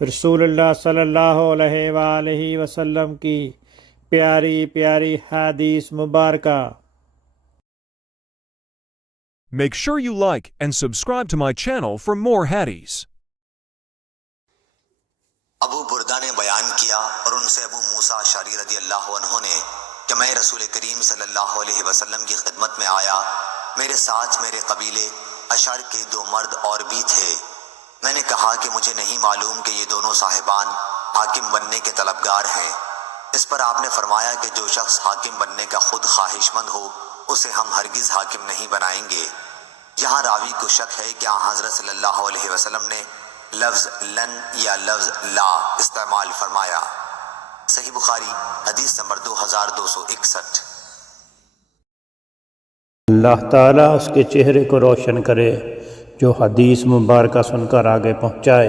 रसूलुल्लाह सल्लल्लाहु अलैहि वसल्लम की प्यारी प्यारी हदीस मुबारका। Make sure you like and subscribe to my channel for more hadiths. Abu बुर्दा ने बयान किया और उनसे अबू मूसा अशअरी रदी अल्लाह अन्हु ने कि मैं रसूल करीम सल्लल्लाहु अलैहि वसल्लम की खिदमत में आया। मेरे साथ मेरे कबीले अशर के 2 मर्द और भी थे। मैंने कहा कि मुझे नहीं मालूम कि ये दोनों साहिबान हाकिम बनने के तलबगार हैं। इस पर आपने फरमाया कि जो शख्स हाकिम बनने का खुद ख्वाहिशमंद हो उसे हम हरगिज हाकिम नहीं बनाएंगे। यहाँ रावी को शक है कि हज़रत सल्लल्लाहु अलैहि वसल्लम ने लफ्ज़ लन या लफ्ज़ ला इस्तेमाल फरमाया। सही बुखारी हदीस नंबर 2261। अल्लाह ताला उसके चेहरे को रोशन करे जो हदीस मुबारका सुनकर आगे पहुँचाए।